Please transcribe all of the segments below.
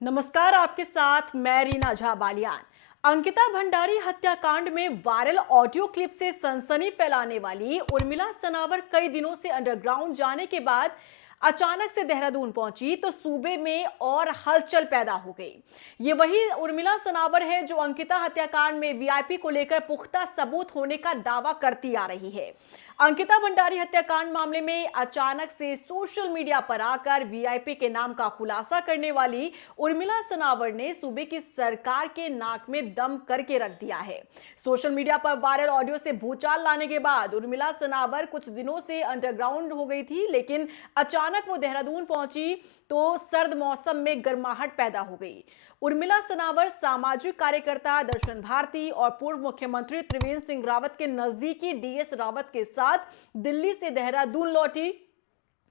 नमस्कार, आपके साथ मैं रीना झा बालियान। अंकिता भंडारी हत्याकांड में वायरल ऑडियो क्लिप से सनसनी फैलाने वाली उर्मिला सनावर कई दिनों से अंडरग्राउंड जाने के बाद अचानक से देहरादून पहुंची तो सूबे में और हलचल पैदा हो गई। ये वही उर्मिला सनावर है जो अंकिता हत्याकांड में वीआईपी को लेकर पुख्ता सबूत होने का दावा करती आ रही है। अंकिता भंडारी हत्याकांड मामले में अचानक से सोशल मीडिया पर आकर वीआईपी के नाम का खुलासा करने वाली उर्मिला सनावर ने सूबे की सरकार के नाक में दम करके रख दिया है। सोशल मीडिया पर वायरल ऑडियो से भूचाल लाने के बाद उर्मिला सनावर कुछ दिनों से अंडरग्राउंड हो गई थी, लेकिन अचानक वो देहरादून पहुंची तो सर्द मौसम में गर्माहट पैदा हो गई। उर्मिला सनावर सामाजिक कार्यकर्ता दर्शन भारती और पूर्व मुख्यमंत्री त्रिवेंद्र सिंह रावत के नजदीकी डीएस रावत के साथ दिल्ली से देहरादून लौटी,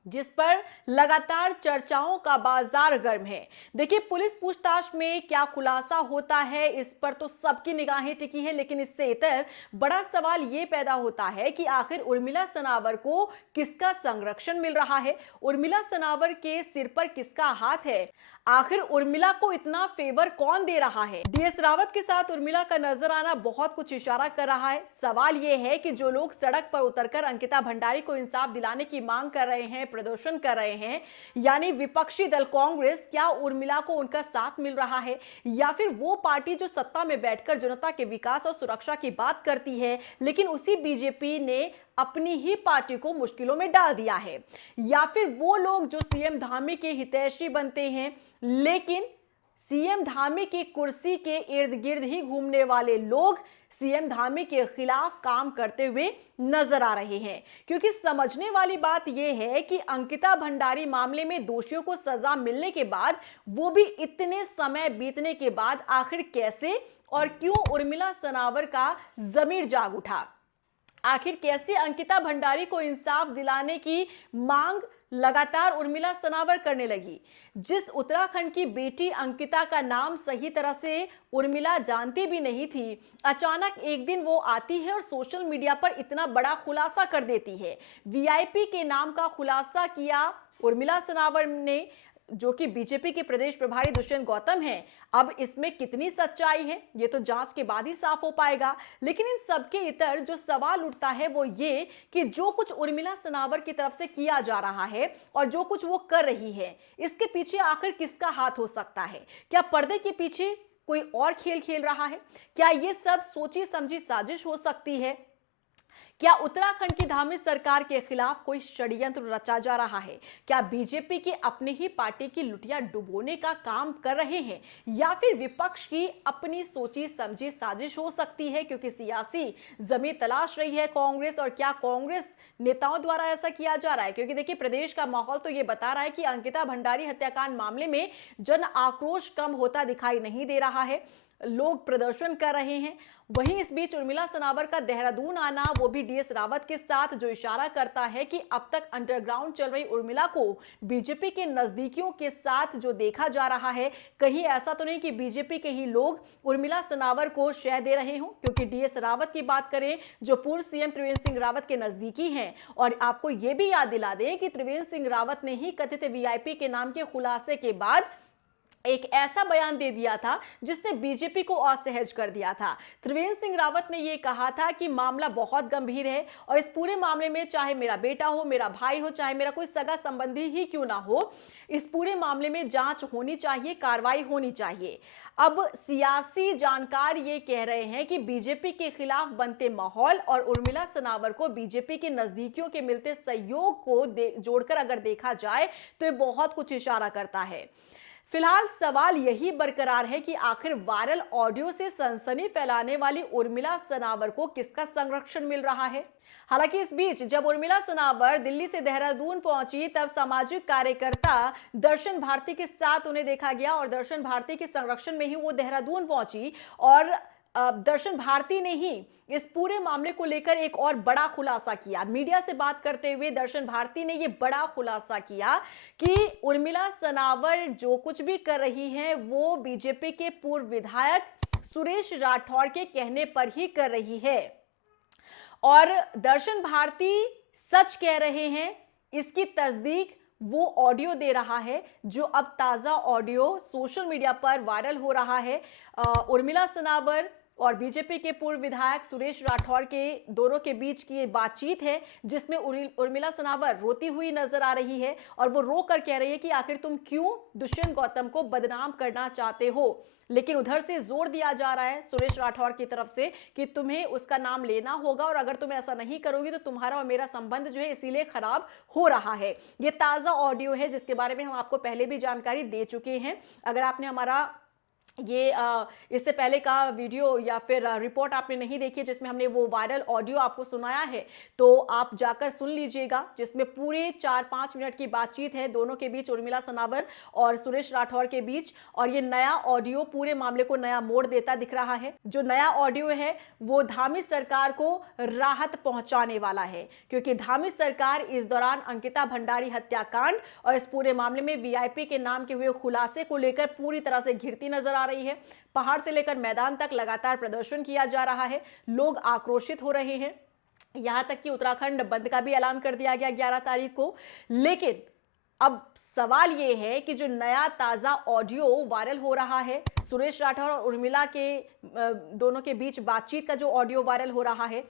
जिस पर लगातार चर्चाओं का बाजार गर्म है। देखिए, पुलिस पूछताछ में क्या खुलासा होता है इस पर तो सबकी निगाहें टिकी है, लेकिन इससे इतर बड़ा सवाल यह पैदा होता है कि आखिर उर्मिला सनावर को किसका संरक्षण मिल रहा है। उर्मिला सनावर के सिर पर किसका हाथ है। आखिर उर्मिला को इतना फेवर कौन दे रहा है। डीएस रावत के साथ उर्मिला का नजर आना बहुत कुछ इशारा कर रहा है। सवाल यह है कि जो लोग सड़क पर उतरकर अंकिता भंडारी को इंसाफ दिलाने की मांग कर रहे हैं, प्रदर्शन कर रहे हैं, यानी विपक्षी दल कांग्रेस, क्या उर्मिला को उनका साथ मिल रहा है, या फिर वो पार्टी जो सत्ता में बैठकर जनता के विकास और सुरक्षा की बात करती है, लेकिन उसी बीजेपी ने अपनी ही पार्टी को मुश्किलों में डाल दिया है, या फिर वो लोग जो सीएम धामी के हितैषी बनते हैं, लेकिन सीएम धामी की कुर्सी के इर्द गिर्द ही घूमने वाले लोग सीएम धामी के खिलाफ काम करते हुए नजर आ रहे हैं। क्योंकि समझने वाली बात यह है कि अंकिता भंडारी मामले में दोषियों को सजा मिलने के बाद, वो भी इतने समय बीतने के बाद, आखिर कैसे और क्यों उर्मिला सनावर का जमीर जाग उठा। आखिर कैसे अंकिता भंडारी को इंसाफ दिलाने की मांग लगातार उर्मिला सनावर करने लगी। जिस उत्तराखंड की बेटी अंकिता का नाम सही तरह से उर्मिला जानती भी नहीं थी, अचानक एक दिन वो आती है और सोशल मीडिया पर इतना बड़ा खुलासा कर देती है। वीआईपी के नाम का खुलासा किया उर्मिला सनावर ने, जो कि बीजेपी के प्रदेश प्रभारी दुष्यंत गौतम हैं। अब इसमें कितनी सच्चाई है ये तो जांच के बाद ही साफ हो पाएगा। लेकिन इन सबके इतर जो सवाल उठता है वो ये कि जो कुछ उर्मिला सनावर की तरफ से किया जा रहा है और जो कुछ वो कर रही है, इसके पीछे आखिर किसका हाथ हो सकता है। क्या पर्दे के पीछे कोई और खेल खेल रहा है? क्या ये सब सोची समझी साजिश हो सकती है? क्या उत्तराखंड की धामी सरकार के खिलाफ कोई षड्यंत्र रचा जा रहा है? क्या बीजेपी की अपनी ही पार्टी की लुटिया डुबोने का काम कर रहे हैं, या फिर विपक्ष की अपनी सोची समझी साजिश हो सकती है क्योंकि सियासी जमीन तलाश रही है कांग्रेस? और क्या कांग्रेस नेताओं द्वारा ऐसा किया जा रहा है? क्योंकि देखिए, प्रदेश का माहौल तो ये बता रहा है कि अंकिता भंडारी हत्याकांड मामले में जन आक्रोश कम होता दिखाई नहीं दे रहा है, लोग प्रदर्शन कर रहे हैं। वहीं इस बीच उर्मिला सनावर का देहरादून आना, वो भी डीएस रावत के साथ, जो इशारा करता है कि अब तक अंडरग्राउंड चल रही उर्मिला को बीजेपी के नजदीकियों के साथ जो देखा जा रहा है, कहीं ऐसा तो नहीं कि बीजेपी के ही लोग उर्मिला सनावर को शय दे रहे हों। क्योंकि डीएस रावत की बात करें, जो पूर्व सीएम त्रिवेंद्र सिंह रावत के नजदीकी हैं, और आपको यह भी याद दिला दें कि त्रिवेंद्र सिंह रावत ने ही कथित वीआईपी के नाम के खुलासे के बाद एक ऐसा बयान दे दिया था जिसने बीजेपी को असहज कर दिया था। त्रिवेंद्र सिंह रावत ने यह कहा था कि मामला बहुत गंभीर है और इस पूरे मामले में चाहे मेरा बेटा हो, मेरा भाई हो, चाहे मेरा कोई सगा संबंधी ही क्यों ना हो, इस पूरे मामले में जांच होनी चाहिए, कार्रवाई होनी चाहिए। अब सियासी जानकार ये कह रहे हैं कि बीजेपी के खिलाफ बनते माहौल और उर्मिला सनावर को बीजेपी के नजदीकियों के मिलते सहयोग को जोड़कर अगर देखा जाए तो ये बहुत कुछ इशारा करता है। फिलहाल सवाल यही बरकरार है कि आखिर वायरल ऑडियो से सनसनी फैलाने वाली उर्मिला सनावर को किसका संरक्षण मिल रहा है। हालांकि इस बीच जब उर्मिला सनावर दिल्ली से देहरादून पहुंची, तब सामाजिक कार्यकर्ता दर्शन भारती के साथ उन्हें देखा गया और दर्शन भारती के संरक्षण में ही वो देहरादून पहुंची। और दर्शन भारती ने ही इस पूरे मामले को लेकर एक और बड़ा खुलासा किया। मीडिया से बात करते हुए दर्शन भारती ने यह बड़ा खुलासा किया कि उर्मिला सनावर जो कुछ भी कर रही हैं वो बीजेपी के पूर्व विधायक सुरेश राठौड़ के कहने पर ही कर रही है, और दर्शन भारती सच कह रहे हैं, इसकी तस्दीक वो ऑडियो दे रहा है जो अब ताज़ा ऑडियो सोशल मीडिया पर वायरल हो रहा है। उर्मिला सनावर और बीजेपी के पूर्व विधायक सुरेश राठौर के दोनों के बीच की ये बातचीत है, जिसमें उर्मिला सनावर रोती हुई नजर आ रही है और वो रो कर कह रही है कि आखिर तुम क्यों दुष्यंत गौतम को बदनाम करना चाहते हो। लेकिन उधर से जोर दिया जा रहा है सुरेश राठौर की तरफ से कि तुम्हें उसका नाम लेना होगा और अगर तुम ऐसा नहीं करोगी तो तुम्हारा और मेरा संबंध जो है इसीलिए खराब हो रहा है। ये ताजा ऑडियो है जिसके बारे में हम आपको पहले भी जानकारी दे चुके हैं। अगर आपने हमारा ये इससे पहले का वीडियो या फिर रिपोर्ट आपने नहीं देखी जिसमें हमने वो वायरल ऑडियो आपको सुनाया है, तो आप जाकर सुन लीजिएगा, जिसमें पूरे 4-5 मिनट की बातचीत है दोनों के बीच, उर्मिला सनावर और सुरेश राठौर के बीच। और ये नया ऑडियो पूरे मामले को नया मोड़ देता दिख रहा है। जो नया ऑडियो है वो धामी सरकार को राहत पहुंचाने वाला है, क्योंकि धामी सरकार इस दौरान अंकिता भंडारी हत्याकांड और इस पूरे मामले में वीआईपी के नाम के हुए खुलासे को लेकर पूरी तरह से घिरती नजर आ रही है। पहाड़ से लेकर मैदान तक लगातार प्रदर्शन किया जा रहा है, लोग आक्रोशित हो रहे हैं, यहां तक कि उत्तराखंड बंद का भी ऐलान कर दिया गया 11 तारीख को। लेकिन अब सवाल यह है कि जो नया ताजा ऑडियो वायरल हो रहा है, सुरेश राठौर और उर्मिला के दोनों के बीच बातचीत का जो ऑडियो वायरल हो रहा है,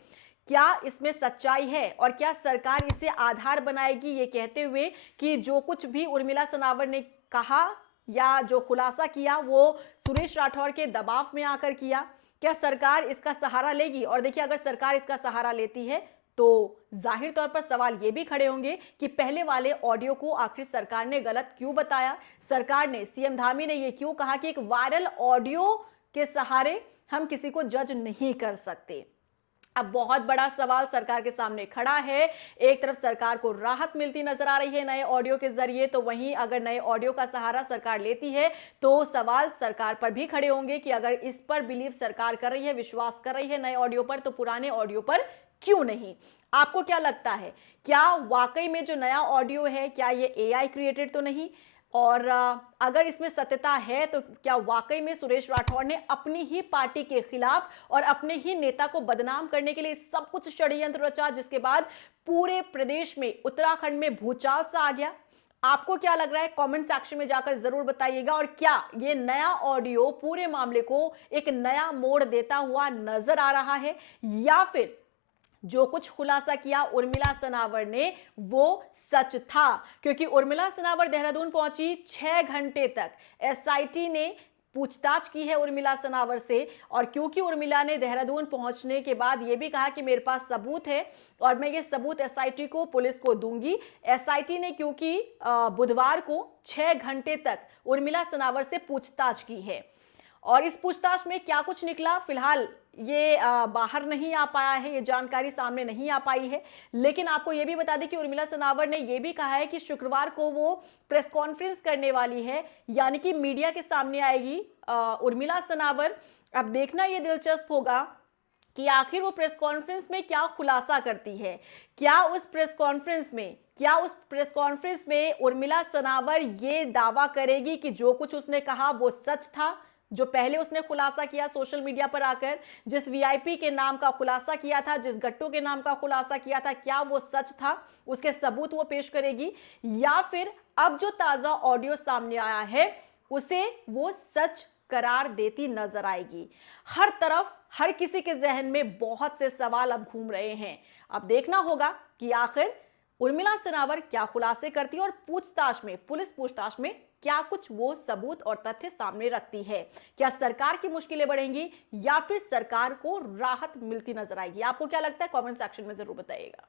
क्या इसमें सच्चाई है और क्या सरकार इसे आधार बनाएगी, ये कहते हुए कि जो कुछ भी उर्मिला सनावर ने कहा या जो खुलासा किया वो सुरेश राठौर के दबाव में आकर किया, क्या सरकार इसका सहारा लेगी? और देखिए, अगर सरकार इसका सहारा लेती है तो जाहिर तौर पर सवाल ये भी खड़े होंगे कि पहले वाले ऑडियो को आखिर सरकार ने गलत क्यों बताया। सरकार ने, सीएम धामी ने ये क्यों कहा कि एक वायरल ऑडियो के सहारे हम किसी को जज नहीं कर सकते। अब बहुत बड़ा सवाल सरकार के सामने खड़ा है। एक तरफ सरकार को राहत मिलती नजर आ रही है नए ऑडियो के जरिए, तो वहीं अगर नए ऑडियो का सहारा सरकार लेती है तो सवाल सरकार पर भी खड़े होंगे कि अगर इस पर बिलीव सरकार कर रही है, विश्वास कर रही है नए ऑडियो पर, तो पुराने ऑडियो पर क्यों नहीं? आपको क्या लगता है, क्या वाकई में जो नया ऑडियो है क्या ये एआई क्रिएटेड तो नहीं? और अगर इसमें सत्यता है तो क्या वाकई में सुरेश राठौर ने अपनी ही पार्टी के खिलाफ और अपने ही नेता को बदनाम करने के लिए सब कुछ षड्यंत्र रचा, जिसके बाद पूरे प्रदेश में, उत्तराखंड में भूचाल सा आ गया? आपको क्या लग रहा है? कमेंट सेक्शन में जाकर जरूर बताइएगा। और क्या ये नया ऑडियो पूरे मामले को एक नया मोड़ देता हुआ नजर आ रहा है, या फिर जो कुछ खुलासा किया उर्मिला सनावर ने वो सच था? क्योंकि उर्मिला सनावर देहरादून पहुंची, 6 घंटे तक एसआईटी ने पूछताछ की है उर्मिला सनावर से। और क्योंकि उर्मिला ने देहरादून पहुंचने के बाद यह भी कहा कि मेरे पास सबूत है और मैं ये सबूत एसआईटी को, पुलिस को दूंगी। एसआईटी ने क्योंकि बुधवार को 6 घंटे तक उर्मिला सनावर से पूछताछ की है और इस पूछताछ में क्या कुछ निकला फिलहाल ये बाहर नहीं आ पाया है, ये जानकारी सामने नहीं आ पाई है। लेकिन आपको ये भी बता दें कि उर्मिला सनावर ने ये भी कहा है कि शुक्रवार को वो प्रेस कॉन्फ्रेंस करने वाली है, यानी कि मीडिया के सामने आएगी उर्मिला सनावर। अब देखना ये दिलचस्प होगा कि आखिर वो प्रेस कॉन्फ्रेंस में क्या खुलासा करती है। क्या उस प्रेस कॉन्फ्रेंस में उर्मिला सनावर ये दावा करेगी कि जो कुछ उसने कहा वो सच था, जो पहले उसने खुलासा किया सोशल मीडिया पर आकर, जिस वीआईपी के नाम का खुलासा किया था, जिस गट्टू के नाम का खुलासा किया था, क्या वो सच था? उसके सबूत वो पेश करेगी, या फिर अब जो ताजा ऑडियो सामने आया है उसे वो सच करार देती नजर आएगी? हर तरफ, हर किसी के जहन में बहुत से सवाल अब घूम रहे हैं। अब देखना होगा कि आखिर उर्मिला सनावर क्या खुलासे करती है और पुलिस पूछताछ में क्या कुछ वो सबूत और तथ्य सामने रखती है। क्या सरकार की मुश्किलें बढ़ेंगी या फिर सरकार को राहत मिलती नजर आएगी? आपको क्या लगता है? कमेंट सेक्शन में जरूर बताइएगा।